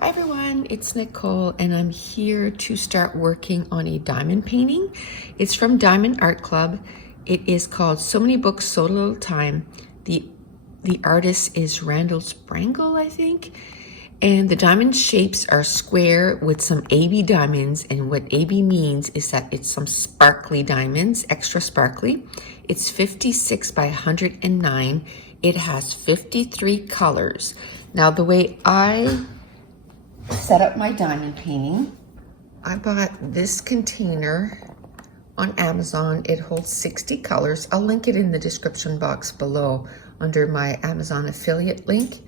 Hi everyone, it's Nicole and I'm here to start working on a diamond painting. It's from Diamond Art Club. It is called So Many Books, So Little Time. The artist is Randall Sprangle, I think. And the diamond shapes are square with some AB diamonds, and what AB means is that it's some sparkly diamonds, extra sparkly. It's 56 by 109. It has 53 colors. Now the way I set up my diamond painting, I bought this container on Amazon. It holds 60 colors. I'll link it in the description box below under my Amazon affiliate link.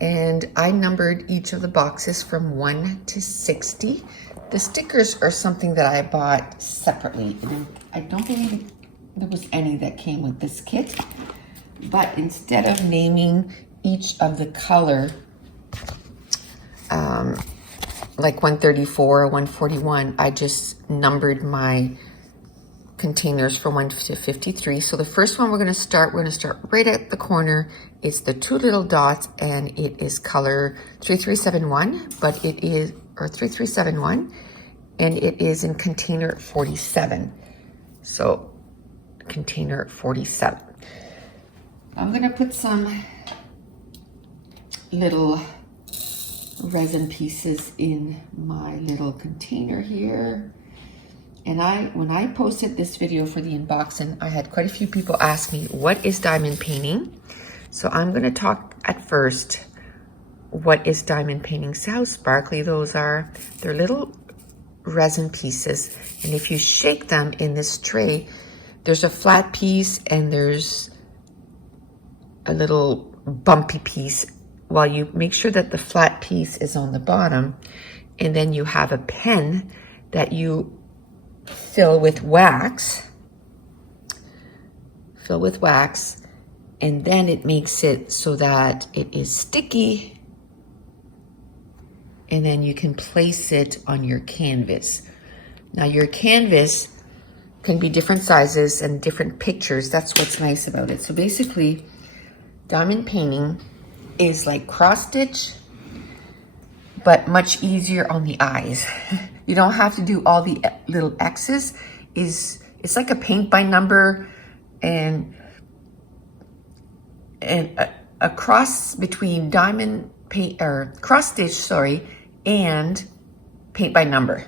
And I numbered each of the boxes from 1 to 60. The stickers are something that I bought separately. And I don't believe there was any that came with this kit. But instead of naming each of the color, like 134 or 141, I just numbered my containers from 1 to 53. So the first one we're going to start right at the corner. It's the two little dots, and it is color 3371, but it is, or 3371, and it is in container 47. So container 47. I'm going to put some little resin pieces in my little container here. And when I posted this video for the unboxing, I had quite a few people ask me, what is diamond painting? So I'm going to talk at first, what is diamond painting? See how sparkly those are? They're little resin pieces. And if you shake them in this tray, there's a flat piece and there's a little bumpy piece. While you make sure that the flat piece is on the bottom, and then you have a pen that you fill with wax, and then it makes it so that it is sticky, and then you can place it on your canvas. Now your canvas can be different sizes and different pictures. That's what's nice about it. So basically, diamond painting is like cross stitch, but much easier on the eyes. You don't have to do all the little X's. It's like a paint by number and a cross between diamond paint or cross stitch, sorry, and paint by number.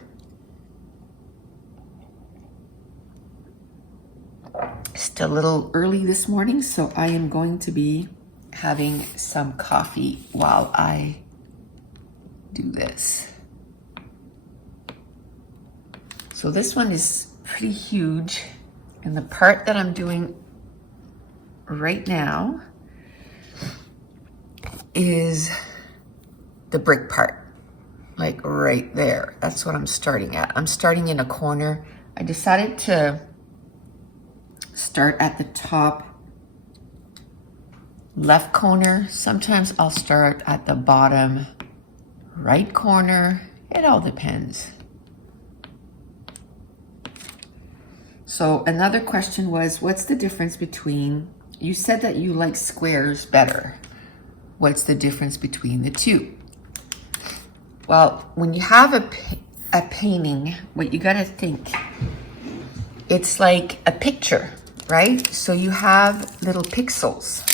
Still a little early this morning, so I am going to be having some coffee while I do this. So this one is pretty huge, and the part that I'm doing right now is the brick part, like right there. That's what I'm starting at. I'm starting in a corner. I decided to start at the top left corner. Sometimes I'll start at the bottom right corner. It all depends. So another question was, what's the difference between, you said that you like squares better. What's the difference between the two? Well, when you have a painting, what you gotta think, it's like a picture, right? So you have little pixels.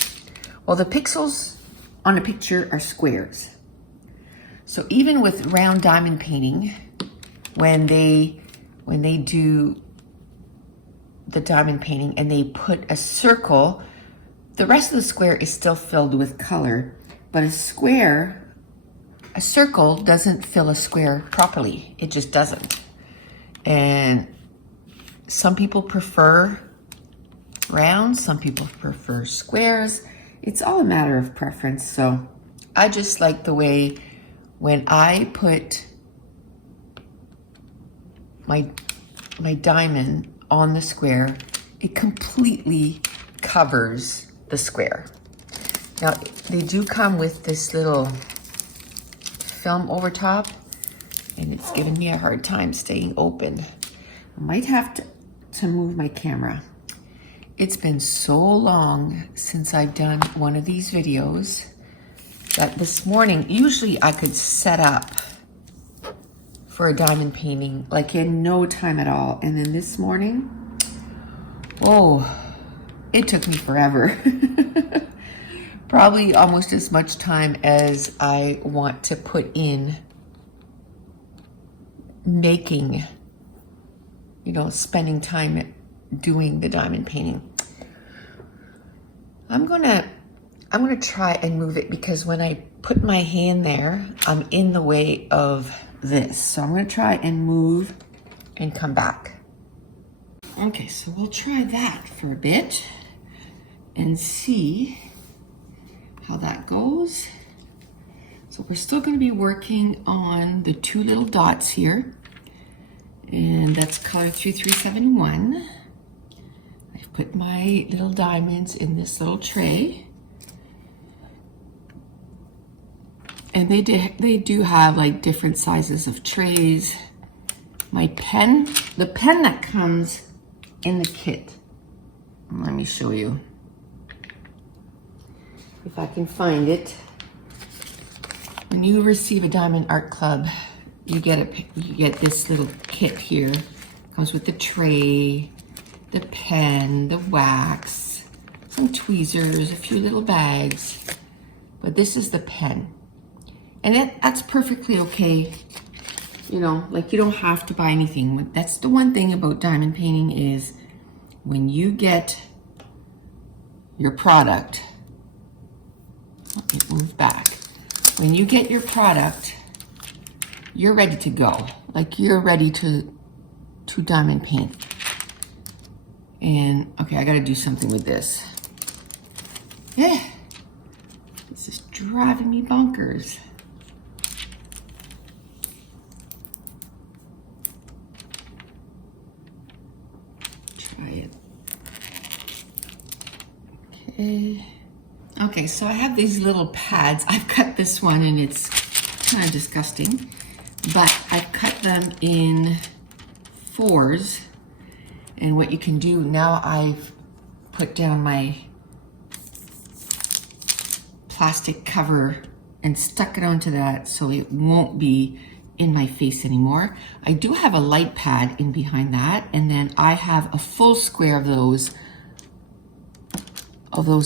Well, the pixels on a picture are squares. So even with round diamond painting, when they do the diamond painting and they put a circle, the rest of the square is still filled with color, but a circle doesn't fill a square properly. It just doesn't. And some people prefer rounds, some people prefer squares. It's all a matter of preference. So I just like the way when I put my diamond on the square, it completely covers the square. Now they do come with this little film over top, and it's giving me a hard time staying open. I might have to move my camera. It's been so long since I've done one of these videos. that this morning, usually I could set up for a diamond painting like in no time at all. And then this morning, oh, it took me forever. Probably almost as much time as I want to put in making, you know, spending time doing the diamond painting. I'm gonna try and move it because when I put my hand there, I'm in the way of this. So I'm gonna try and move and come back. Okay, so we'll try that for a bit and see how that goes. So we're still gonna be working on the two little dots here, and that's color 3371. I've put my little diamonds in this little tray. And they do have like different sizes of trays. My pen, the pen that comes in the kit. Let me show you. If I can find it. When you receive a Diamond Art Club, you get this little kit here. It comes with the tray, the pen, the wax, some tweezers, a few little bags. But this is the pen. And that's perfectly okay. You know, like you don't have to buy anything. That's the one thing about diamond painting is when you get your product, let me move back. When you get your product, you're ready to go. Like you're ready to diamond paint. And okay, I gotta do something with this. Yeah, this is driving me bonkers. Try it. Okay. Okay, so I have these little pads. I've cut this one and it's kind of disgusting, but I've cut them in 4s. And what you can do now, I've put down my plastic cover and stuck it onto that so it won't be in my face anymore. I do have a light pad in behind that, and then I have a full square of those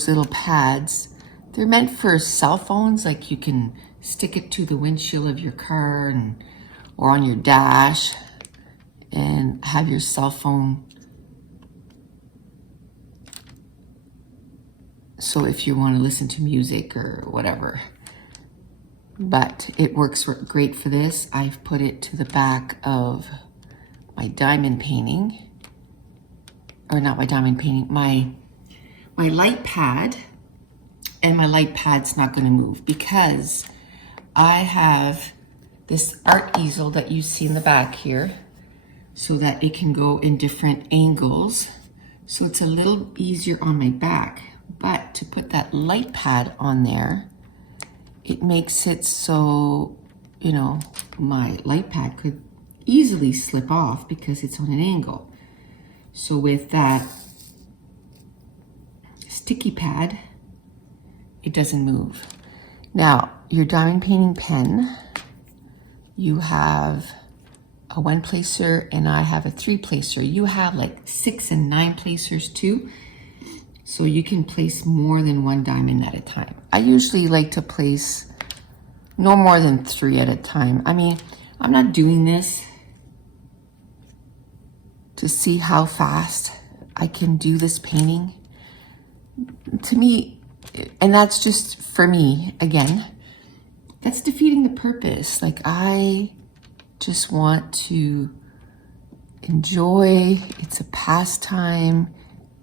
little pads. They're meant for cell phones, like you can stick it to the windshield of your car or on your dash and have your cell phone. So if you want to listen to music or whatever, but it works great for this. I've put it to the back of my diamond painting, or not my diamond painting, my light pad, and my light pad's not going to move because I have this art easel that you see in the back here so that it can go in different angles. So it's a little easier on my back. But to put that light pad on there, it makes it so, you know, my light pad could easily slip off because it's on an angle. So with that sticky pad, it doesn't move. Now, your diamond painting pen, you have a 1-placer and I have a 3-placer. You have like 6 and 9 placers too. So you can place more than 1 diamond at a time. I usually like to place no more than 3 at a time. I mean, I'm not doing this to see how fast I can do this painting. To me, and that's just for me, again, that's defeating the purpose. Like I just want to enjoy, it's a pastime,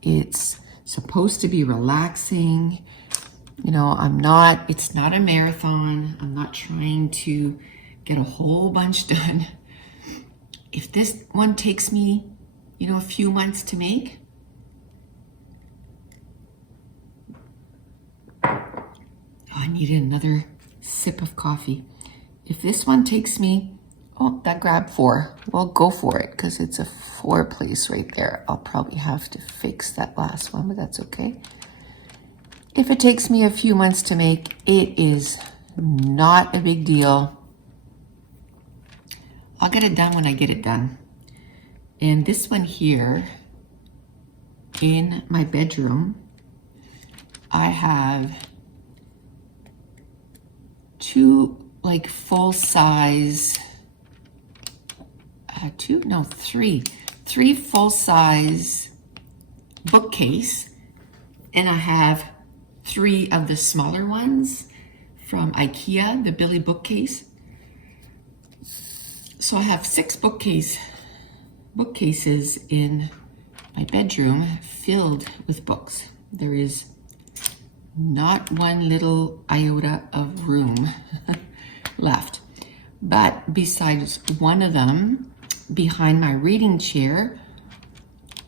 it's supposed to be relaxing. You know, it's not a marathon. I'm not trying to get a whole bunch done. If this one takes me, you know, a few months to make, I needed another sip of coffee. If this one takes me, oh, that grabbed 4. Well, go for it, because it's a 4 place right there. I'll probably have to fix that last one, but that's okay. If it takes me a few months to make, it is Not a big deal. I'll get it done when I get it done. And this one here, in my bedroom, I have two like full-size, three full-size bookcase, and I have three of the smaller ones from IKEA, the Billy bookcase. So I have six bookcases in my bedroom filled with books. There is not one little iota of room left. But besides one of them, behind my reading chair,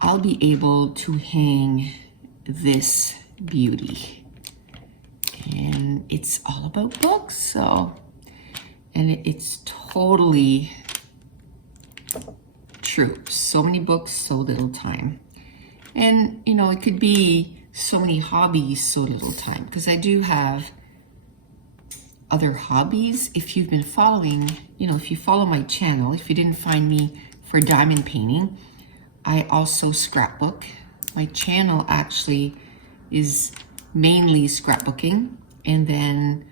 I'll be able to hang this beauty. And it's all about books, so, and it's totally true. So many books, so little time. And, you know, it could be so many hobbies, so little time, because I do have other hobbies. If you've been following, you know, if you follow my channel, if you didn't find me for diamond painting, I also scrapbook. My channel actually is mainly scrapbooking. And then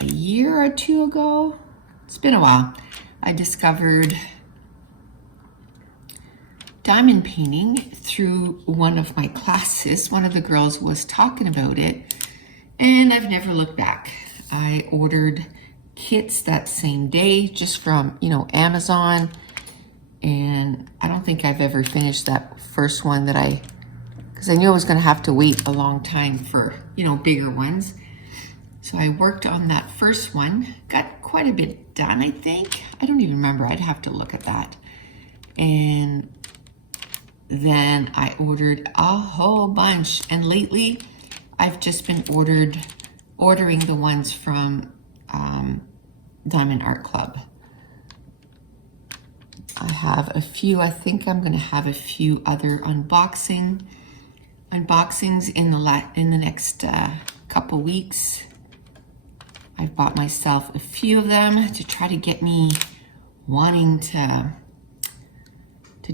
a year or two ago, it's been a while, I discovered diamond painting through one of my classes. One of the girls was talking about it, and I've never looked back. I ordered kits that same day just from, you know, Amazon, and I don't think I've ever finished that first one that because I knew I was going to have to wait a long time for, you know, bigger ones. So I worked on that first one, got quite a bit done, I think. I don't even remember, I'd have to look at that. And then I ordered a whole bunch, and lately I've just been ordering the ones from Diamond Art Club. I have a few. I think I'm going to have a few other unboxings in the next couple weeks. I've bought myself a few of them to try to get me wanting to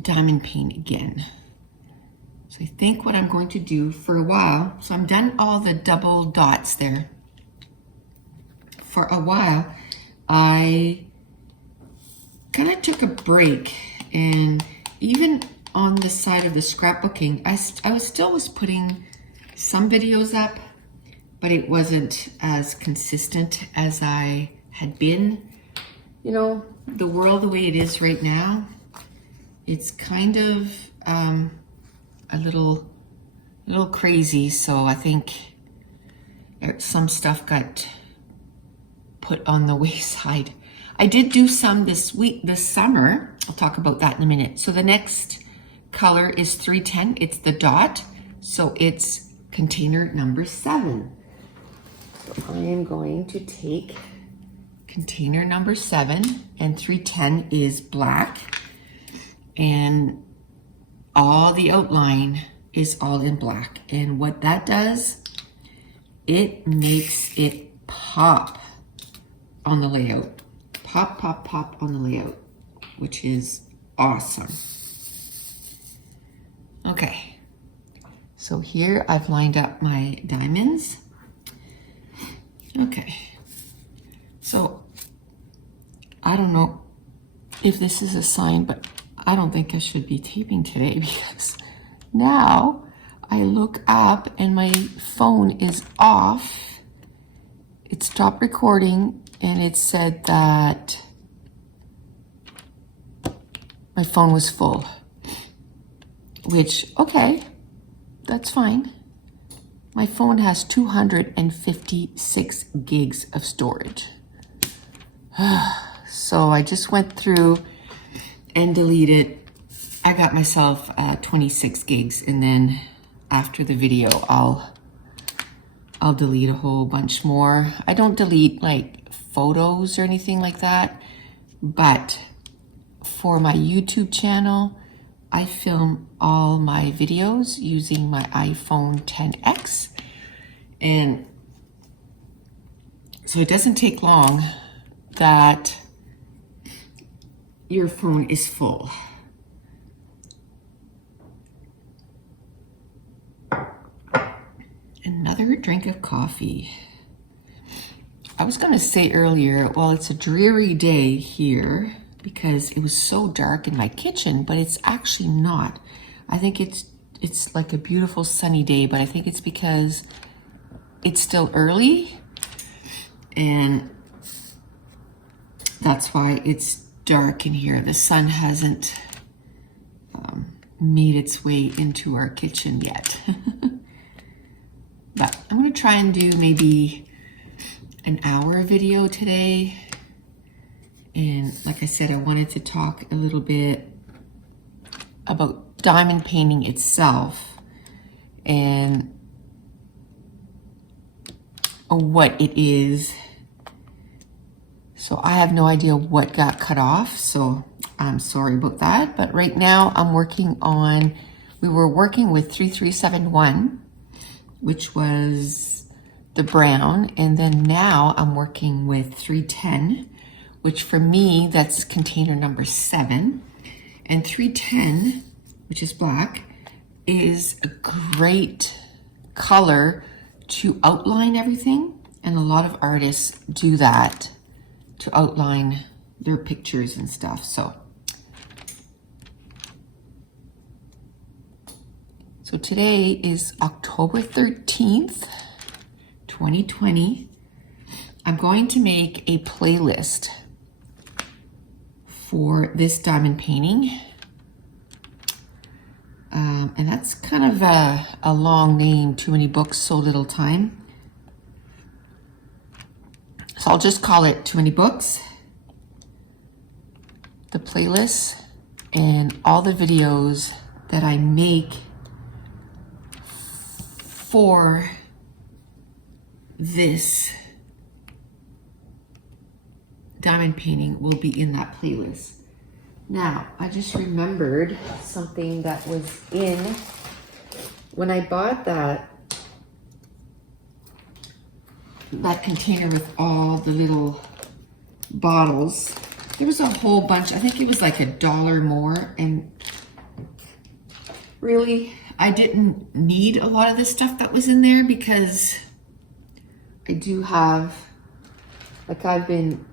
diamond paint again. So I think what I'm going to do for a while, so I'm done all the double dots there. For a while, I kind of took a break, and even on the side of the scrapbooking, I still was putting some videos up, but it wasn't as consistent as I had been. You know, the world the way it is right now, it's kind of a little crazy, so I think some stuff got put on the wayside. I did do some this summer. I'll talk about that in a minute. So the next color is 310. It's the dot, so it's container number 7. So I am going to take container number 7, and 310 is black, and all the outline is all in black. And what that does, it makes it pop on the layout. Pop, pop, pop on the layout, which is awesome. Okay, so here I've lined up my diamonds. Okay, so I don't know if this is a sign, but I don't think I should be taping today, because now I look up and my phone is off. It stopped recording, and it said that my phone was full, which, okay, that's fine. My phone has 256 gigs of storage. So I just went through and deleted. I got myself 26 gigs, and then after the video, I'll delete a whole bunch more. I don't delete like photos or anything like that, but for my YouTube channel, I film all my videos using my iPhone XS, and so it doesn't take long that your phone is full. Another drink of coffee. I was going to say earlier, well, it's a dreary day here because it was so dark in my kitchen, but it's actually not. I think it's like a beautiful sunny day, but I think it's because it's still early and that's why it's dark in here. The sun hasn't made its way into our kitchen yet. But I'm going to try and do maybe an hour video today. And like I said, I wanted to talk a little bit about diamond painting itself and what it is. So I have no idea what got cut off, so I'm sorry about that. But right now I'm working on, we were working with 3371, which was the brown, and then now I'm working with 310, which for me, that's container number 7. And 310, which is black, is a great color to outline everything. And a lot of artists do that to outline their pictures and stuff. So today is October 13th, 2020. I'm going to make a playlist for this diamond painting. And that's kind of a long name, too many books, so little time. So I'll just call it Too Many Books, the playlist, and all the videos that I make for this diamond painting will be in that playlist. Now, I just remembered something that was in, when I bought that container with all the little bottles, there was a whole bunch. I think it was like $1 more, and really I didn't need a lot of the stuff that was in there because I do have, like I've been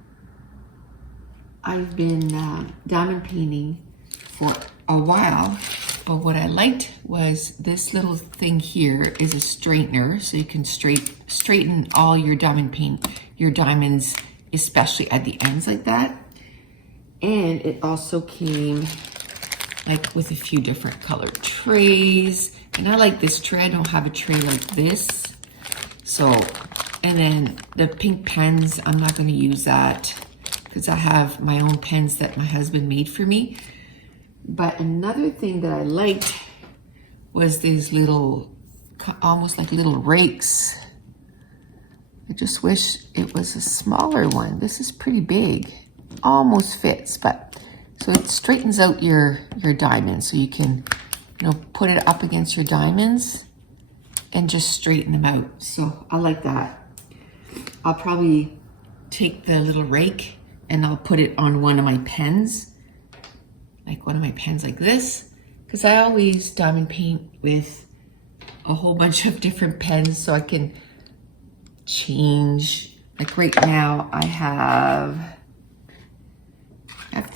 diamond painting for a while, but what I liked was this little thing here is a straightener, so you can straighten all your diamonds, especially at the ends like that. And it also came like with a few different colored trays, and I like this tray. I don't have a tray like this, so, and then the pink pens, I'm not going to use that because I have my own pens that my husband made for me. But another thing that I liked was these little, almost like little rakes. I just wish it was a smaller one. This is pretty big, almost fits, but so it straightens out your diamonds, so you can, you know, put it up against your diamonds and just straighten them out. So I like that. I'll probably take the little rake and I'll put it on one of my pens, like one of my pens like this, because I always diamond paint with a whole bunch of different pens so I can change. Like right now I have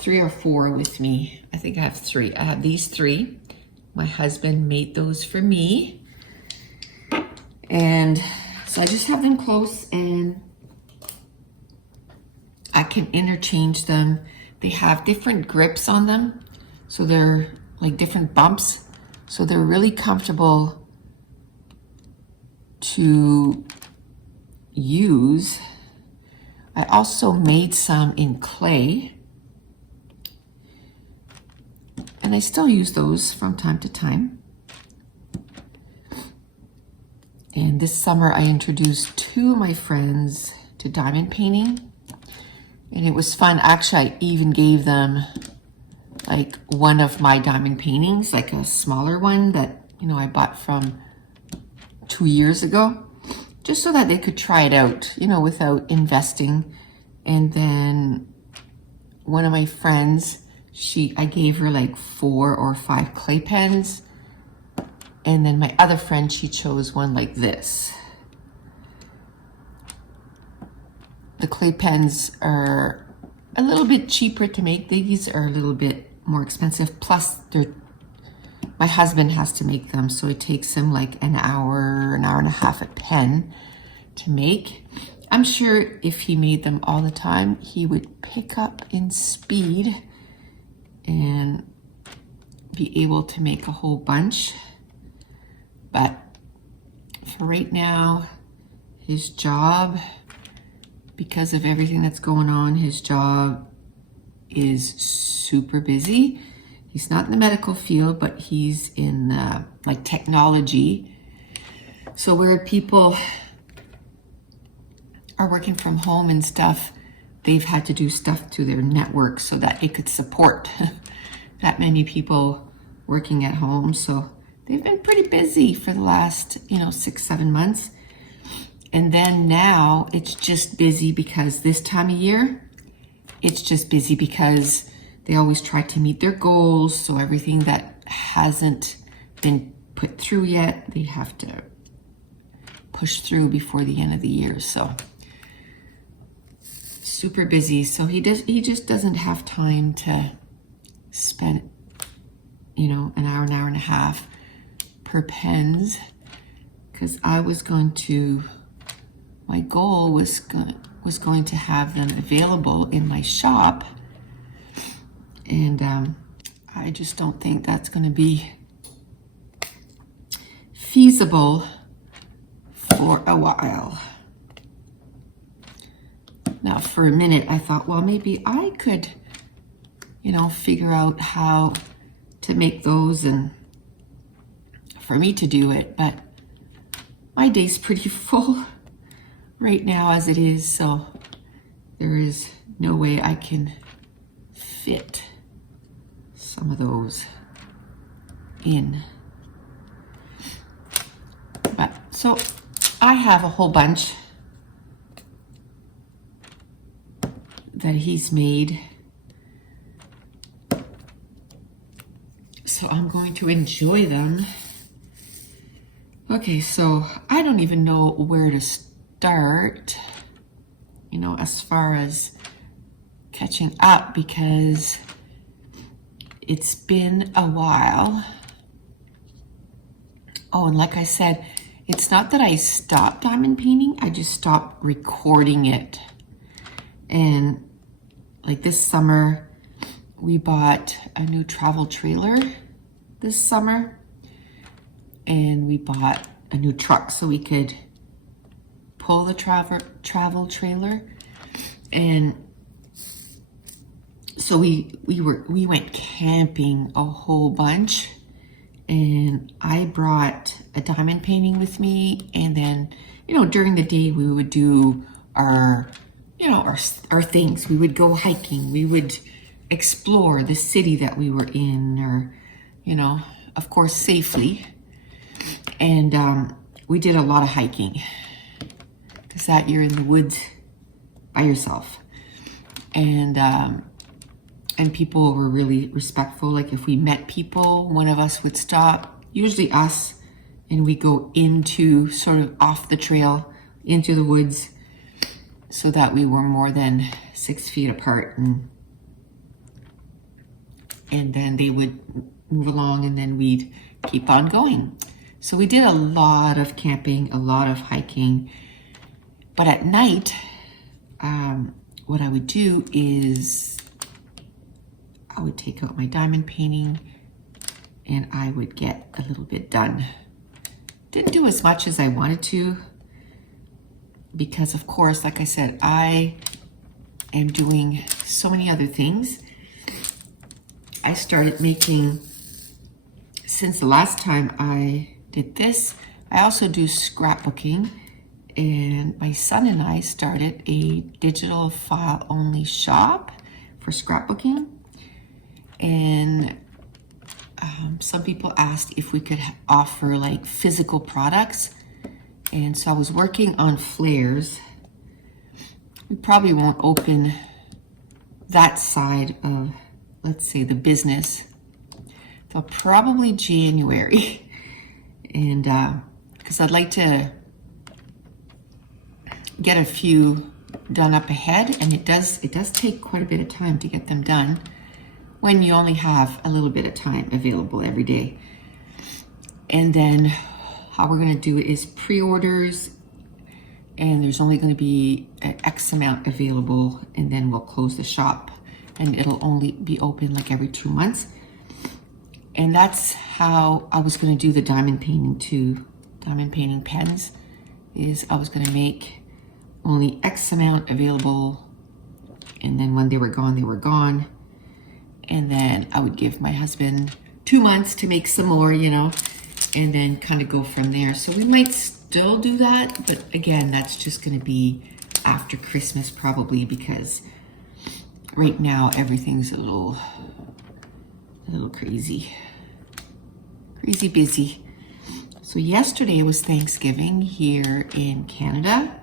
3 or 4 with me. I think I have 3. I have these 3. My husband made those for me. And so I just have them close and I can interchange them. They have different grips on them, so they're like different bumps. So they're really comfortable to use. I also made some in clay, and I still use those from time to time. And this summer I introduced 2 of my friends to diamond painting, and it was fun. Actually, I even gave them like one of my diamond paintings, like a smaller one that, you know, I bought from 2 years ago, just so that they could try it out, you know, without investing. And then one of my friends, I gave her like 4 or 5 clay pens. And then my other friend, she chose one like this. The clay pens are a little bit cheaper to make. These are a little bit more expensive. Plus, my husband has to make them, so it takes him like an hour and a half a pen to make. I'm sure if he made them all the time, he would pick up in speed and be able to make a whole bunch. But for right now, his job, because of everything that's going on, his job is super busy. He's not in the medical field, but he's in like technology. So where people are working from home and stuff, they've had to do stuff to their network so that it could support that many people working at home. So they've been pretty busy for the last, 6-7 months. And then now it's just busy because this time of year, it's just busy because they always try to meet their goals. So everything that hasn't been put through yet, they have to push through before the end of the year. So super busy. So he just doesn't have time to spend, an hour and a half per pens. Because my goal was going to have them available in my shop, and I just don't think that's going to be feasible for a while. Now, for a minute, I thought, well, maybe I could, figure out how to make those and for me to do it, but my day's pretty full right now as it is, so there is no way I can fit some of those in. But so I have a whole bunch that he's made, so I'm going to enjoy them. Okay, so I don't even know where to start, as far as catching up, because it's been a while. Oh, and like I said, it's not that I stopped diamond painting, I just stopped recording it. And like this summer, we bought a new travel trailer this summer, and we bought a new truck so we could pull the travel trailer. And so we went camping a whole bunch, and I brought a diamond painting with me, and then during the day we would do our things. We would go hiking, we would explore the city that we were in, or of course safely. And we did a lot of hiking, because that you're in the woods by yourself. And people were really respectful. Like if we met people, one of us would stop, usually us, and we go into sort of off the trail into the woods, so that we were more than 6 feet apart, and then they would move along, and then we'd keep on going. So we did a lot of camping, a lot of hiking. But at night, what I would do is I would take out my diamond painting and I would get a little bit done. Didn't do as much as I wanted to, because of course, like I said, I am doing so many other things. I started making, since the last time I did this, I also do scrapbooking, and my son and I started a digital file only shop for scrapbooking. And some people asked if we could offer like physical products, And so I was working on flares. We probably won't open that side of, let's say, the business till probably January. And because I'd like to get a few done up ahead, and it does take quite a bit of time to get them done when you only have a little bit of time available every day. And then how we're going to do it is pre-orders, and there's only going to be an X amount available, and then we'll close the shop, and it'll only be open like every 2 months. And that's how I was going to do the diamond painting too. Diamond painting pens is I was going to make only X amount available, and then when they were gone, they were gone. And then I would give my husband 2 months to make some more, you know, and then kind of go from there. So we might still do that, but again, that's just going to be after Christmas probably, because right now everything's a little crazy busy. So yesterday was Thanksgiving here in Canada,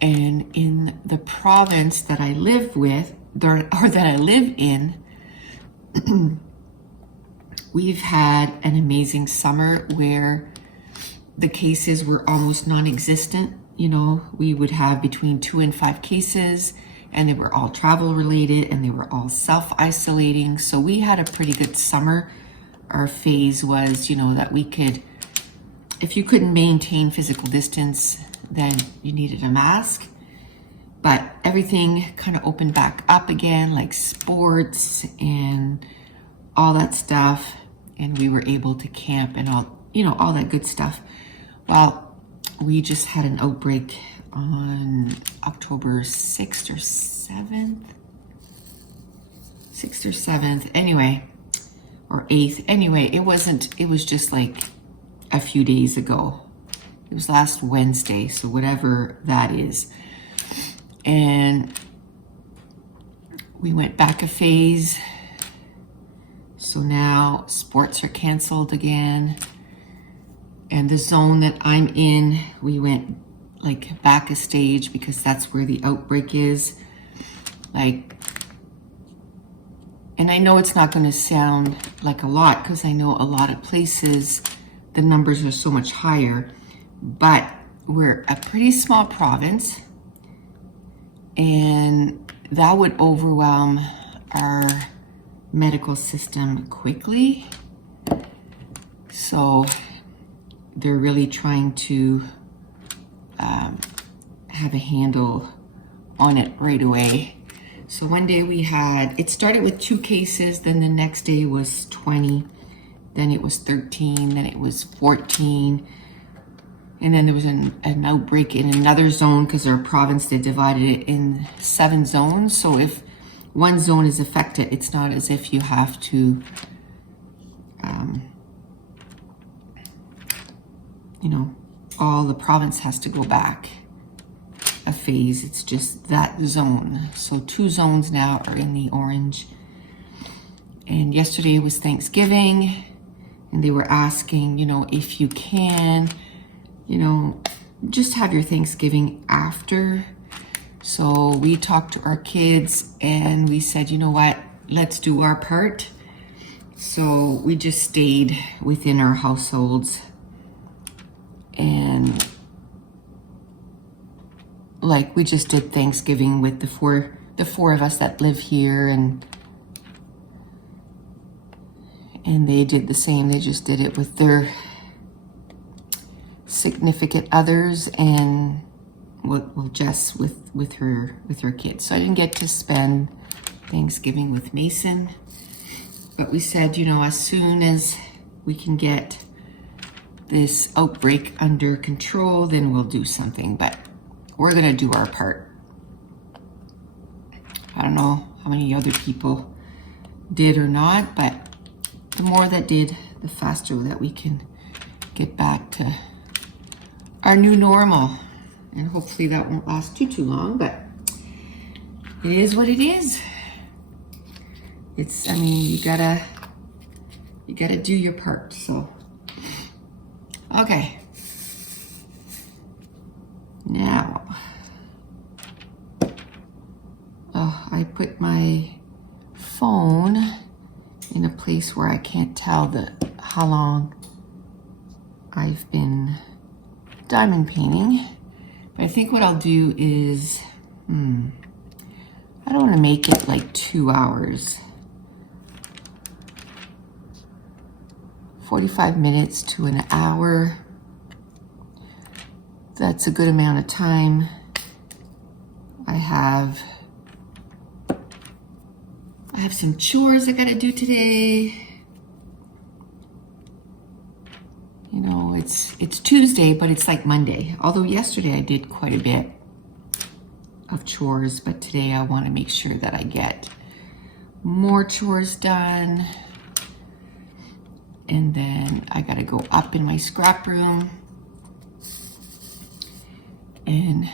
and in the province that I live with, or that I live in, we've had an amazing summer where the cases were almost non-existent. You know, we would have between 2 and 5 cases, and they were all travel related, and they were all self-isolating. So we had a pretty good summer. Our phase was, you know, that we could, if you couldn't maintain physical distance, then you needed a mask. But everything kind of opened back up again, like sports and all that stuff. And we were able to camp and all, you know, all that good stuff. Well, we just had an outbreak on October 6th or 7th. 6th or 7th. Anyway, or 8th. Anyway, it was just like a few days ago. It was last Wednesday, so whatever that is. And we went back a phase. So now sports are canceled again. And the zone that I'm in, we went like back a stage because that's where the outbreak is. Like, and I know it's not going to sound like a lot because I know a lot of places the numbers are so much higher, but we're a pretty small province, and that would overwhelm our medical system quickly. So they're really trying to have a handle on it right away. So one day it started with 2 cases, then the next day was 20, then it was 13, then it was 14, and then there was an outbreak in another zone because our province, they divided it in 7 zones. So if one zone is affected, it's not as if you have to, you know, all the province has to go back a phase. It's just that zone. So 2 zones now are in the orange. And yesterday was Thanksgiving, and they were asking, you know, if you can, you know, just have your Thanksgiving after. So we talked to our kids and we said, you know what, let's do our part. So we just stayed within our households, and like we just did Thanksgiving with the four of us that live here, and they did the same. They just did it with their significant others, and well, Jess with her kids. So I didn't get to spend Thanksgiving with Mason, but we said, you know, as soon as we can get this outbreak under control, then we'll do something. But we're gonna do our part. I don't know how many other people did or not, but the more that did, the faster that we can get back to our new normal. And hopefully that won't last too long, but it is what it is. I mean, you gotta do your part, so. Okay. Now, I put my phone in a place where I can't tell how long I've been diamond painting. But I think what I'll do is, I don't want to make it like 2 hours. 45 minutes to an hour. That's a good amount of time. I have some chores I gotta do today. You know, it's Tuesday, but it's like Monday. Although yesterday I did quite a bit of chores, but today I want to make sure that I get more chores done. And then I gotta go up in my scrap room and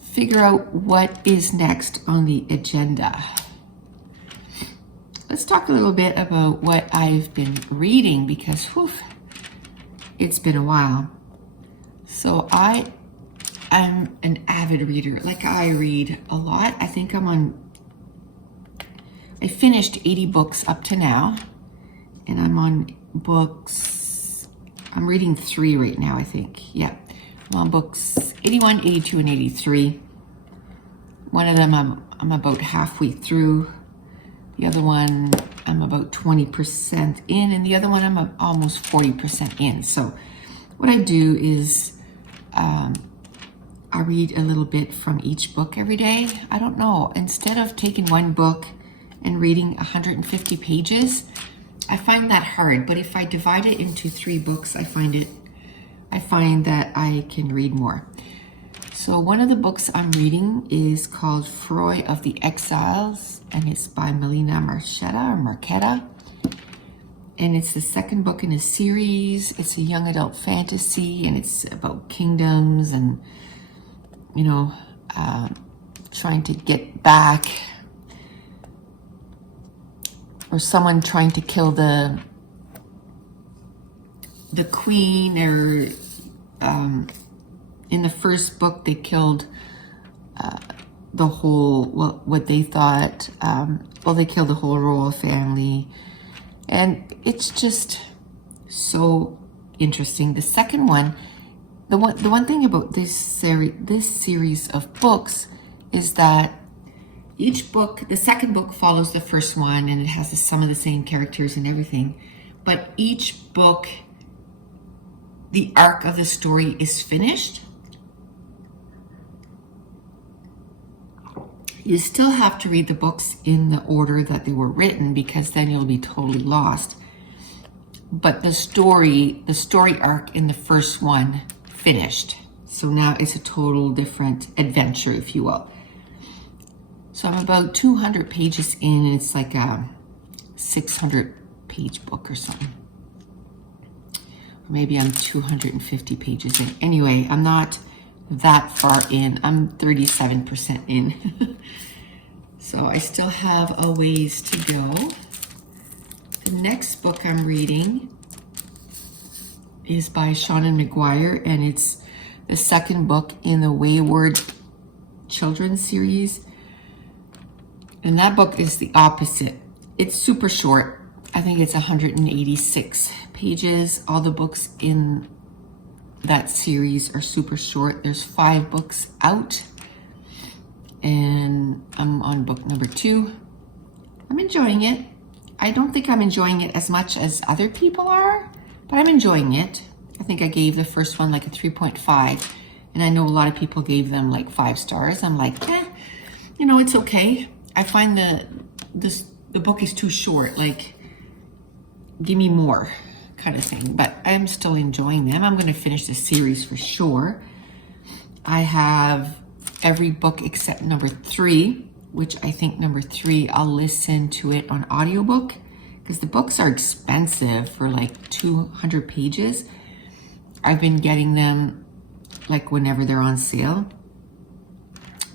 figure out what is next on the agenda. Let's talk a little bit about what I've been reading because, whew, it's been a while. So I am an avid reader. Like, I read a lot. I think I finished 80 books up to now, and I'm on books, I'm reading 3 right now, I think. Yeah, I'm on books 81, 82, and 83. One of them I'm about halfway through. The other one I'm about 20% in, and the other one I'm almost 40% in. So what I do is I read a little bit from each book every day. I don't know, instead of taking one book and reading 150 pages, I find that hard. But if I divide it into 3 books, I find that I can read more. So one of the books I'm reading is called Froy of the Exiles, and it's by Melina Marchetta. And it's the second book in a series. It's a young adult fantasy, and it's about kingdoms and, you know, trying to get back, or someone trying to kill the queen, or in the first book they killed the whole, what they thought, they killed the whole royal family, and it's just so interesting. The second one, the one thing about this series of books is that each book, the second book follows the first one, and it has some of the same characters and everything, but each book, the arc of the story is finished. You still have to read the books in the order that they were written, because then you'll be totally lost. But the story arc in the first one finished. So now it's a total different adventure, if you will. So I'm about 200 pages in, and it's like a 600-page book or something. Or maybe I'm 250 pages in. Anyway, I'm not that far in. I'm 37% in. So I still have a ways to go. The next book I'm reading is by Seanan McGuire, and it's the second book in the Wayward Children series. And that book is the opposite. It's super short. I think it's 186 pages. All the books in that series are super short. There's 5 books out, and I'm on book number 2. I'm enjoying it. I don't think I'm enjoying it as much as other people are, but I'm enjoying it. I think I gave the first one like a 3.5, and I know a lot of people gave them like 5 stars. I'm like, you know, it's okay. I find the book is too short, like, give me more kind of thing, but I'm still enjoying them. I'm going to finish the series for sure. I have every book except number 3, which I think number 3, I'll listen to it on audiobook, because the books are expensive for like 200 pages. I've been getting them like whenever they're on sale,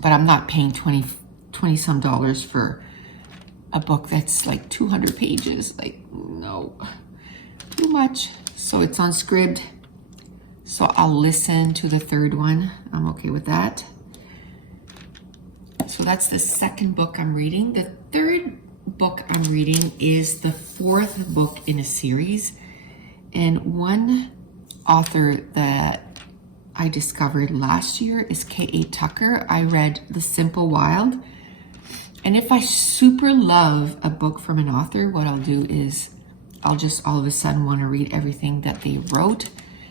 but I'm not paying $20 some dollars for a book that's like 200 pages. Like, no, too much. So it's on Scribd. So I'll listen to the third one. I'm okay with that. So that's the second book I'm reading. The third book I'm reading is the fourth book in a series. And one author that I discovered last year is K.A. Tucker. I read The Simple Wild. And if I super love a book from an author, what I'll do is I'll just all of a sudden want to read everything that they wrote.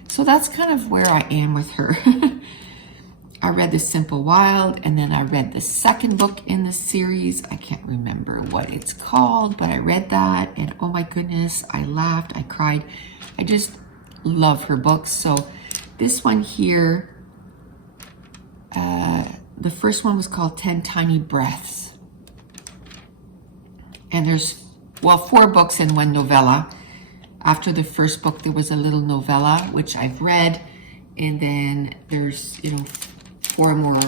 So that's kind of where I am with her. I read The Simple Wild, and then I read the second book in the series. I can't remember what it's called, but I read that, and oh my goodness, I laughed, I cried. I just love her books. So this one here, the first one was called 10 Tiny Breaths. And there's, well, 4 books and 1 novella. After the first book, there was a little novella, which I've read. And then there's, 4 more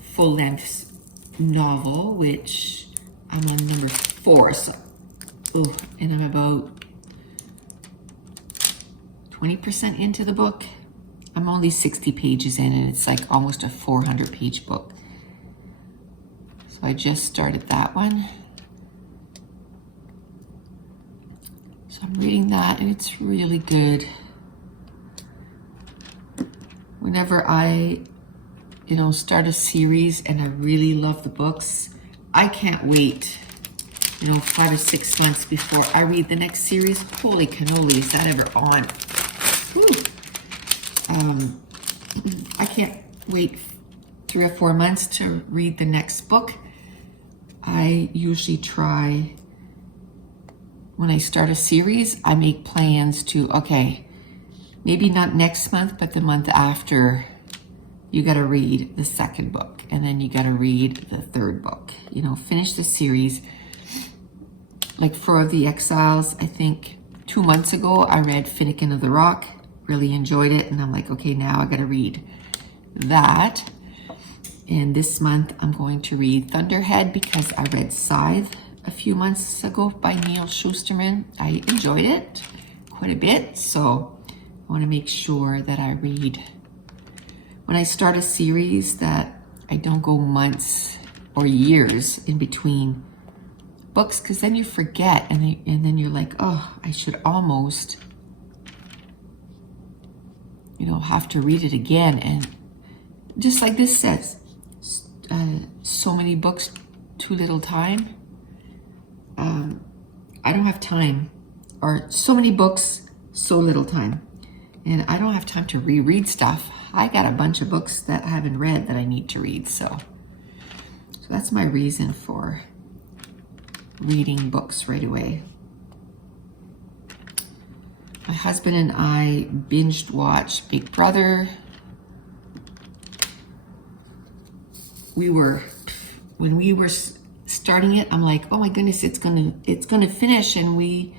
full-length novel, which I'm on number 4. So, and I'm about 20% into the book. I'm only 60 pages in, and it's like almost a 400-page book. So I just started that one. So I'm reading that, and it's really good. Whenever I, start a series and I really love the books, I can't wait, 5 or 6 months before I read the next series. Holy cannoli, is that ever on? Whew. I can't wait 3 or 4 months to read the next book. I usually try, when I start a series, I make plans to, okay, maybe not next month, but the month after, you got to read the second book, and then you got to read the third book. Finish the series. Like for The Exiles, I think 2 months ago, I read Finnegan of the Rock, really enjoyed it, and I'm like, okay, now I got to read that. And this month, I'm going to read Thunderhead because I read Scythe a few months ago by Neil Shusterman. I enjoyed it quite a bit, so I want to make sure that I read, when I start a series, that I don't go months or years in between books, because then you forget, and then you're like, oh, I should almost, have to read it again. And just like this says, so many books, too little time. I don't have time, or so many books, so little time. And I don't have time to reread stuff. I got a bunch of books that I haven't read that I need to read. So that's my reason for reading books right away. My husband and I binged watched Big Brother. When we were starting it, I'm like, oh my goodness, it's gonna finish, and we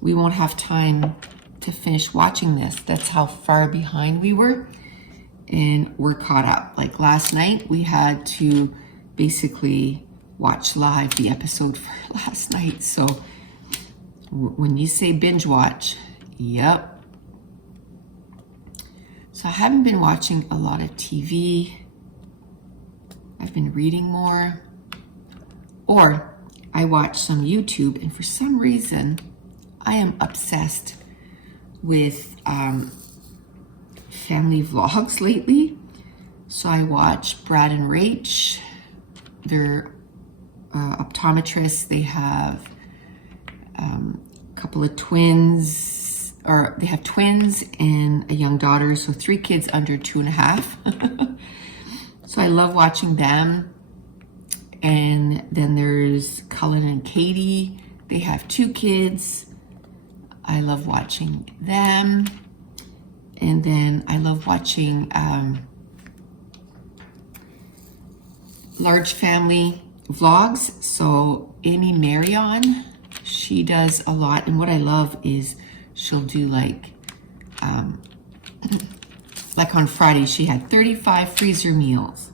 won't have time to finish watching this. That's how far behind we were, and we're caught up. Like last night, we had to basically watch live the episode for last night. So when you say binge watch, yep. So I haven't been watching a lot of TV. I've been reading more, or I watch some YouTube, and for some reason, I am obsessed with family vlogs lately. So I watch Brad and Rach. They're optometrists. They have a couple of twins, or they have twins and a young daughter, so 3 kids under 2.5. So I love watching them. And then there's Cullen and Katie. They have 2 kids. I love watching them. And then I love watching large family vlogs. So Amy Marion, she does a lot. And what I love is she'll do like on Friday, she had 35 freezer meals.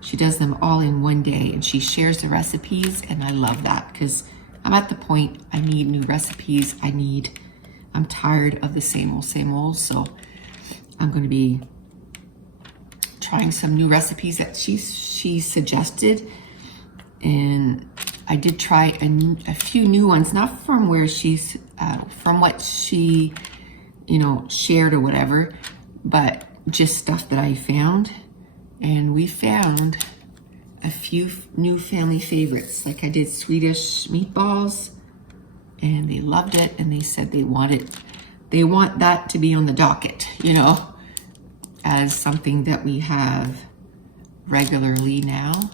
She does them all in one day, and she shares the recipes, and I love that because I'm at the point I need new recipes. I'm tired of the same old, so I'm going to be trying some new recipes that she suggested, and I did try a few new ones, not from where she's from what she, you know, shared or whatever, but just stuff that I found. And we found a few new family favorites. Like I did Swedish meatballs, and they loved it, and they said they want that to be on the docket, you know, as something that we have regularly now.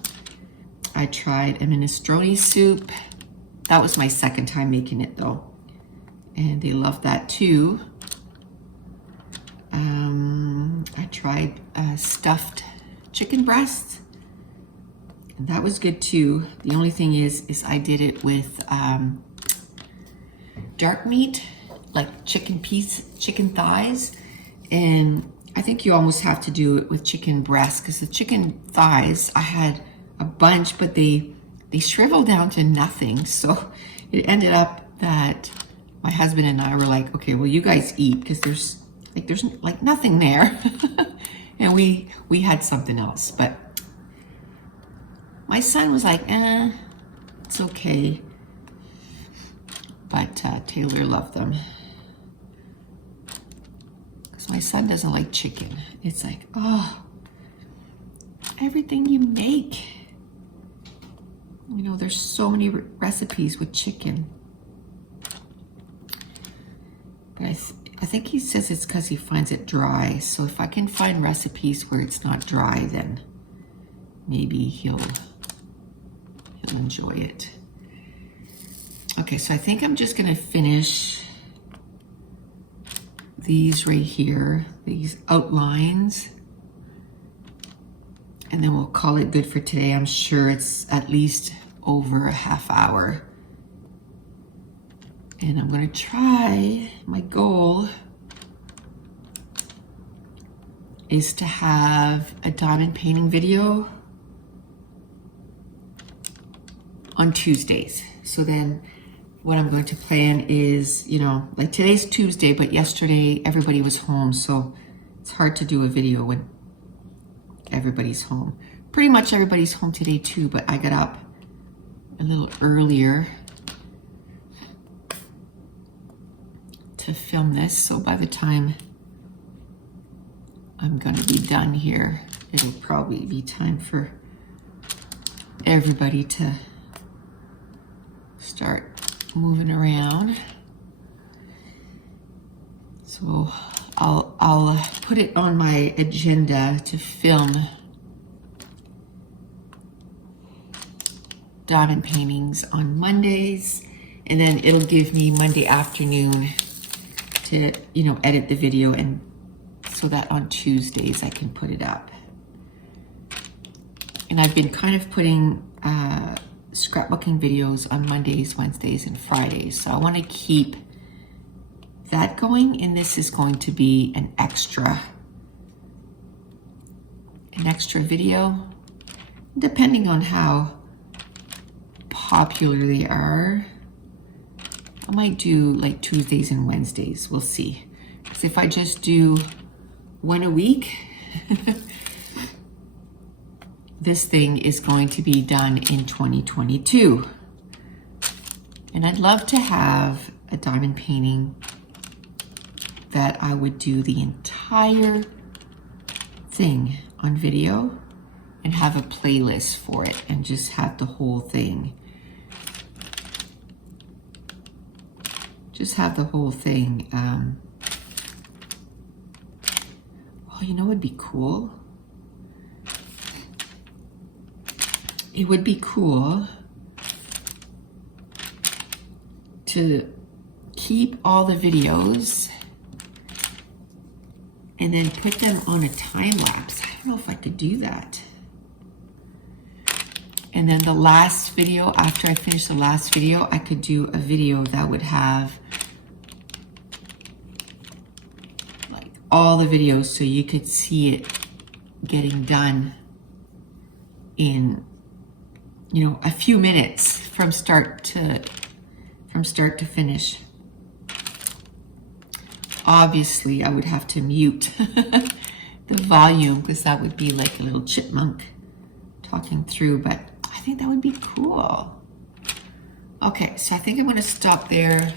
I tried a minestrone soup. That was my second time making it though, and they loved that too. I tried stuffed chicken breast, and that was good too. The only thing is I did it with dark meat, like chicken thighs, and I think you almost have to do it with chicken breast, because the chicken thighs, I had a bunch, but they shriveled down to nothing. So it ended up that my husband and I were like, okay, well, you guys eat, because there's nothing there. And we had something else, but my son was like, it's okay. But Taylor loved them. Because my son doesn't like chicken. It's like, oh, everything you make. You know, there's so many recipes with chicken. But I think he says it's because he finds it dry. So if I can find recipes where it's not dry, then maybe he'll enjoy it. Okay, so I think I'm just gonna finish these right here, these outlines, and then we'll call it good for today. I'm sure it's at least over a half hour. And I'm gonna try, my goal is to have a diamond painting video on Tuesdays. So then what I'm going to plan is, you know, like today's Tuesday, but yesterday everybody was home, so it's hard to do a video when everybody's home. Pretty much everybody's home today too, but I got up a little earlier to film this, so by the time I'm gonna be done here, it'll probably be time for everybody to start moving around. So I'll put it on my agenda to film diamond paintings on Mondays, and then it'll give me Monday afternoon to, you know, edit the video, and so that on Tuesdays I can put it up. And I've been kind of putting scrapbooking videos on Mondays, Wednesdays, and Fridays. So I want to keep that going, and this is going to be an extra video, depending on how popular they are. I might do like Tuesdays and Wednesdays, we'll see. Because if I just do one a week, this thing is going to be done in 2022. And I'd love to have a diamond painting that I would do the entire thing on video and have a playlist for it and just have the whole thing. Just have the whole thing. Oh, you know what would be cool? It would be cool to keep all the videos and then put them on a time lapse. I don't know if I could do that. And then the last video, after I finish the last video, I could do a video that would have like all the videos so you could see it getting done in, you know, a few minutes from start to finish. obviously I would have to mute the volume because that would be like a little chipmunk talking through, but I think that would be cool. Okay, so I think I'm going to stop there.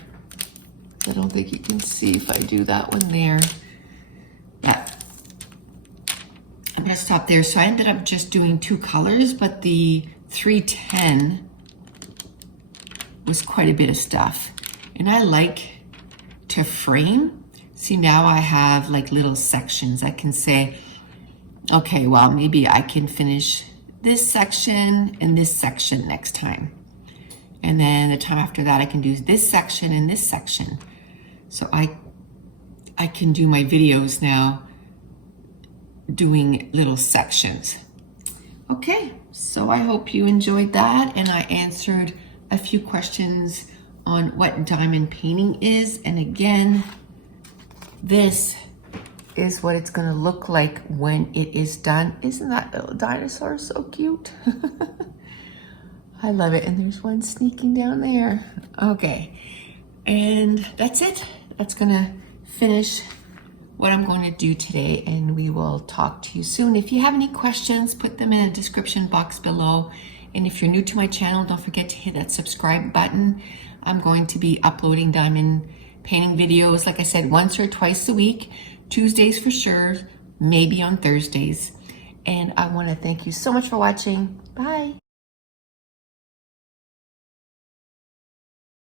I don't think you can see if I do that one there, but I'm going to stop there. So I ended up just doing 2 colors, but the 310 was quite a bit of stuff. And I like to frame. See, now I have like little sections. I can say, okay, well, maybe I can finish this section and this section next time. And then the time after that, I can do this section and this section. So I can do my videos now doing little sections. Okay, so I hope you enjoyed that, and I answered a few questions on what diamond painting is. And again, this is what it's going to look like when it is done. Isn't that little dinosaur so cute? I love it. And there's one sneaking down there. Okay, and that's it. That's going to finish what I'm going to do today, and we will talk to you soon. If you have any questions, put them in the description box below. And if you're new to my channel, don't forget to hit that subscribe button. I'm going to be uploading diamond painting videos, like I said, once or twice a week, Tuesdays for sure, maybe on Thursdays. And I want to thank you so much for watching. Bye.